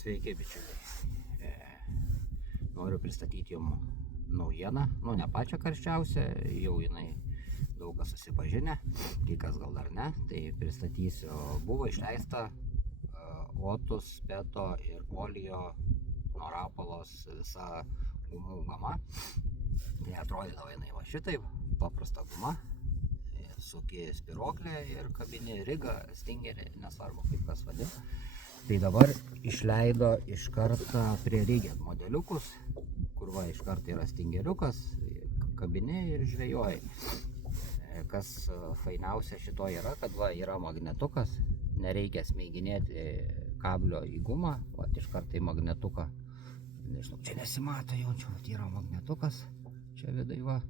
Sveiki, bičiuliai. Noriu pristatyti jums naujieną, ne pačią karščiausią, jau jinai daug kas susipažinę, kai kas gal dar ne, tai pristatysiu. Buvo išleista Otus, Peto ir Olio nuo Rapolos visa gumų gama. Tai atrodydavo jinai va šitaip, paprasta guma, suki spiroklę ir kabini rigą, stingerį, nesvarbu kaip kas vadina. Tai dabar išleido iš karto prie rigėt modeliukus, kur va iš karto yra stingeriukas, kabini ir žvejoji. Kas fainiausia šito yra, kad va yra magnetukas, nereikia smeiginėti kablio į gumą, va iš karto į magnetuką. Nežinau, čia nesimato jau, čia yra magnetukas, čia vidai va.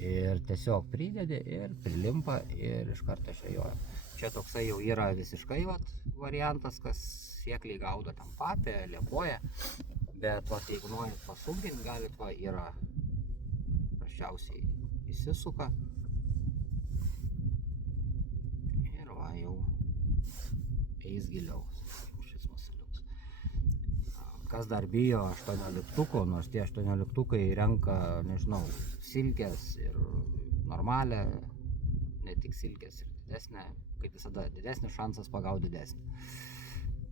Ir tiesiog pridedi ir prilimpa ir iš karto žvejoja. Čia toksai jau yra visiškai variantas, kas siekliai gaudo ten papę, liepoja. Bet jeigu norit pasunkint, galit, yra prasčiausiai įsisuka. Ir jau eis giliau šis museliuks. Kas dar bijo 18-ukų, nors tie 18-ukai renka, nežinau, silkės ir normalę, ne tik silkės ir didesnė, kaip visada didesnis šansas pagauti didesnį.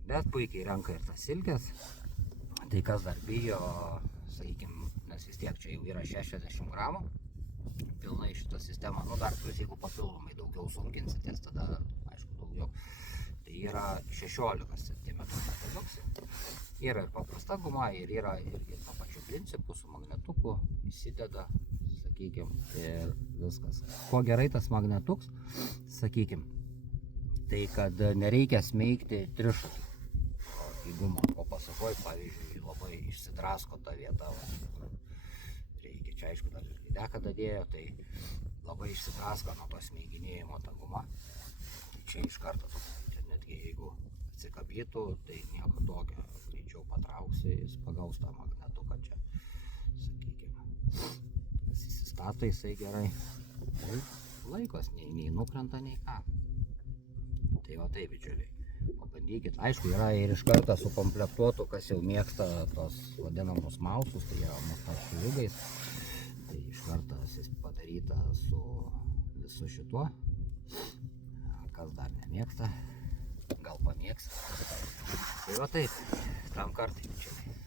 Bet puikiai renka ir tas silkės. Tai kas dar bijo, sakykime, nes vis tiek čia jau yra 60 gramų, pilnai šitą sistemą, dar plus jeigu papildomai daugiau sunkinsitės, tada aišku daugiau. Tai yra 16 cm metaliuks. Yra ir paprasta guma, ir yra ir to pačiu principu, su magnetuku įsideda, sakykime, ir viskas. Kuo gerai tas magnetuks, sakykime, tai kad nereikia smeigti trišų į gumą, o pasakoj, pavyzdžiui, labai išsidrasko ta vieta, reikia, čia aišku, dar ir lydeką dadėjo, tai labai išsidrasko nuo to smeiginėjimo ta guma. Čia iš karto, netgi jeigu atsikabytų, tai nieko tokio, greičiau patrauksi, jis pagaus tą magnetuką čia, sakykime. Jis įsistato jisai gerai, laikos nei nukrenta, nei ką. Tai va taip, bičiuliai, pabandykit. Aišku, yra ir iš karto sukomplektuotų, kas jau mėgsta tos vadinamus mausus, tai yra mūsų šuligais. Tai iš karto jis padaryta su visu šituo. Kas dar nemėgsta, gal pamėgs. Tai va taip, tam kartai, bičiuliai.